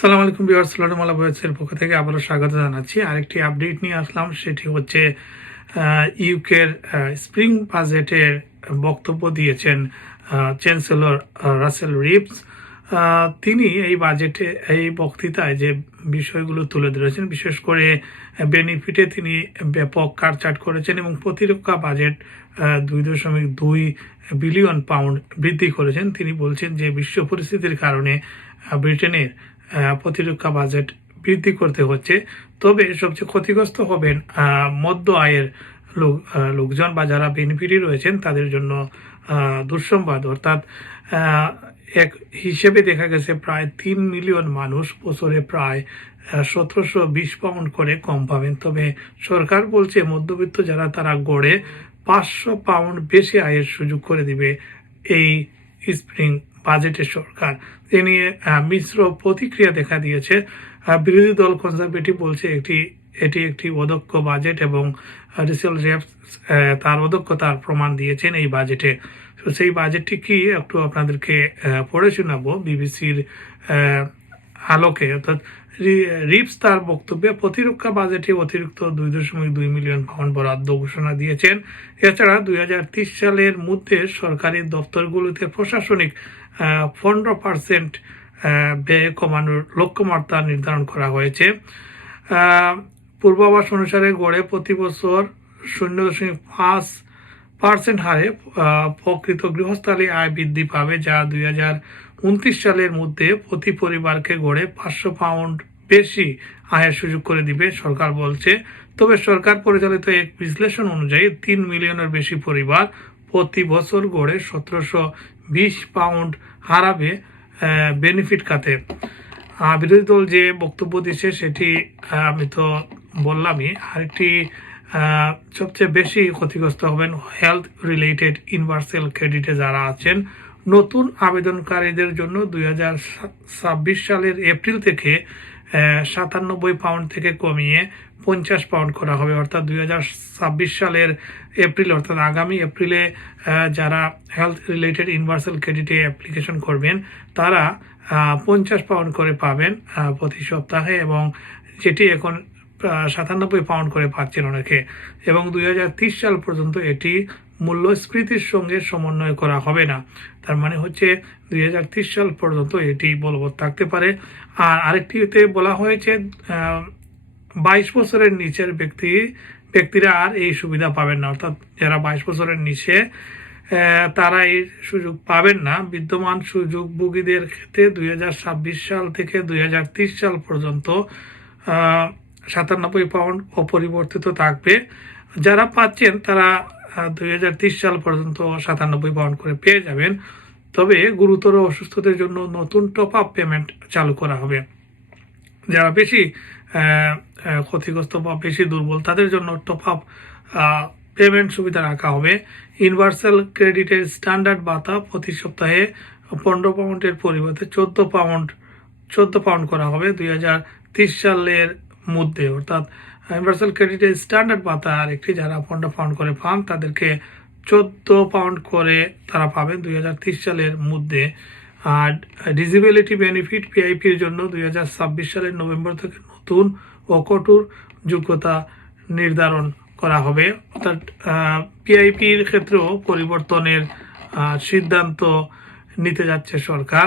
সালাম আলাইকুম বিহার সালামালা বয়েসের পক্ষ থেকে আবারও স্বাগত জানাচ্ছি। আরেকটি আপডেট নিয়ে আসলাম, সেটি হচ্ছে ইউকের স্প্রিং বাজেটের বক্তব্য দিয়েছেন চ্যান্সেলর রাসেল রিপস তিনি এই বাজেটে, এই বক্তৃতায় যে বিষয়গুলো তুলে ধরেছেন, বিশেষ করে বেনিফিটে তিনি ব্যাপক কাটছাট করেছেন এবং প্রতিরক্ষা বাজেট দুই দশমিক দুই বিলিয়ন পাউন্ড বৃদ্ধি করেছেন। তিনি বলছেন যে, বিশ্ব পরিস্থিতির কারণে ব্রিটেনের প্রতিরক্ষা বাজেট বৃদ্ধি করতে হচ্ছে। তবে সবচেয়ে ক্ষতিগ্রস্ত হবেন মধ্য আয়ের লোক লোকজন বা যারা বেনিফিটি রয়েছেন, তাদের জন্য দুঃসংবাদ। অর্থাৎ এক হিসেবে দেখা গেছে প্রায় তিন মিলিয়ন মানুষ বছরে প্রায় সতেরোশো বিশ পাউন্ড করে কম পাবেন। তবে সরকার বলছে মধ্যবিত্ত যারা, তারা গড়ে পাঁচশো পাউন্ড বেশি আয়ের সুযোগ করে দিবে এই স্প্রিং বাজেটের সরকার। এ নিয়ে মিশ্র প্রতিক্রিয়া দেখা দিয়েছে। বিরোধী দল কনজারভেটিভ বলছে একটি, এটি একটি অদক্ষ বাজেট এবং রিসেল রেপস তার অদক্ষতার প্রমাণ দিয়েছেন এই বাজেটে তো সেই বাজেটটি কি একটু আপনাদেরকে পড়ে শোনাবো বিবিসির আলোকে। অর্থাৎ রিপস তার বক্তব্যে প্রতিরক্ষা বাজেটে অতিরিক্ত দুই দশমিক দুই মিলিয়ন পাউন্ড বরাদ্দ ঘোষণা দিয়েছেন। এছাড়া দুই সালের মধ্যে সরকারি দপ্তরগুলোতে প্রশাসনিক পনেরো পার্সেন্ট ব্যয় কমানোর লক্ষ্যমাত্রা নির্ধারণ করা হয়েছে। পূর্বাভাস অনুসারে গড়ে প্রতি বছর শূন্য দশমিক পাঁচ পার্সেন্ট হারে প্রকৃত গৃহস্থালী আয় বৃদ্ধি পাবে, যা দুই হাজার উনত্রিশ সালের মধ্যে প্রতি পরিবারকে গড়ে পাঁচশো পাউন্ড বেশি আয়ের সুযোগ করে দিবে, সরকার বলছে। তবে সরকার পরিচালিত এক বিশ্লেষণ অনুযায়ী তিন মিলিয়নের বেশি পরিবার প্রতি বছর গড়ে সতেরোশো বিশ পাউন্ড হারাবে বেনিফিট খাতে। বিরোধী দল যে বক্তব্য দিচ্ছে সেটি আমি তো বললামই, আরেকটি সবচেয়ে বেশি ক্ষতিগ্রস্ত হবেন হেলথ রিলেটেড ইউনিভার্সাল ক্রেডিটে যারা আছেন নতুন আবেদনকারীদের জন্য দুই হাজার ছাব্বিশ সালের এপ্রিল থেকে সাতানব্বই পাউন্ড থেকে কমিয়ে পঞ্চাশ পাউন্ড করা হবে। অর্থাৎ দুই হাজার ছাব্বিশ সালের এপ্রিল, অর্থাৎ আগামী এপ্রিলে যারা হেলথ রিলেটেড ইউনিভার্সাল ক্রেডিটে অ্যাপ্লিকেশন করবেন, তারা পঞ্চাশ পাউন্ড করে পাবেন প্রতি সপ্তাহে এবং যেটি এখন সাতানব্বই পাউন্ড করে পাচ্ছেন অনেকে। এবং দুই হাজার ত্রিশ সাল পর্যন্ত এটি মূল্যস্ফীতির সঙ্গে সমন্বয় করা হবে না। তার মানে হচ্ছে দুই হাজার ত্রিশ সাল পর্যন্ত এটি বলবৎ থাকতে পারে। আর আরেকটিতে বলা হয়েছে বাইশ বছরের নিচের ব্যক্তি, ব্যক্তিরা আর এই সুবিধা পাবেন না। অর্থাৎ যারা বাইশ বছরের নিচে তারা এই সুযোগ পাবেন না। বিদ্যমান সুযোগভোগীদের ক্ষেত্রে দুই হাজার ছাব্বিশ সাল থেকে দুই হাজার ত্রিশ সাল পর্যন্ত সাতানব্বই পাউন্ড অপরিবর্তিত থাকবে। যারা পাচ্ছেন, তারা দুই হাজার ত্রিশ সাল পর্যন্ত সাতানব্বই পাউন্ড করে পেয়ে যাবেন। তবে গুরুতর অসুস্থতার জন্য নতুন টপ আপ পেমেন্ট চালু করা হবে। যারা বেশি ক্ষতিগ্রস্ত বা বেশি দুর্বল, তাদের জন্য টপ আপ পেমেন্ট সুবিধা রাখা হবে। ইউনিভার্সাল ক্রেডিটের স্ট্যান্ডার্ড ভাতা প্রতি সপ্তাহে পনেরো পাউন্ডের পরিবর্তে চোদ্দ পাউন্ড চোদ্দ পাউন্ড করা হবে দুই সালের মধ্যে। অর্থাৎ ইউনিভার্সাল ক্রেডিটের স্ট্যান্ডার্ড ভাতা আর একটি যারা পনেরো পাউন্ড করে পান, তাদেরকে চোদ্দ পাউন্ড করে তারা পাবেন দুই সালের মধ্যে। আর ডিসেবিলিটি বেনিফিট পিআইপির জন্য দুই হাজার ছাব্বিশ সালের নভেম্বর থেকে নতুন ও কঠোর যোগ্যতা নির্ধারণ করা হবে। অর্থাৎ পিআইপির ক্ষেত্রেও পরিবর্তনের সিদ্ধান্ত নিতে যাচ্ছে সরকার।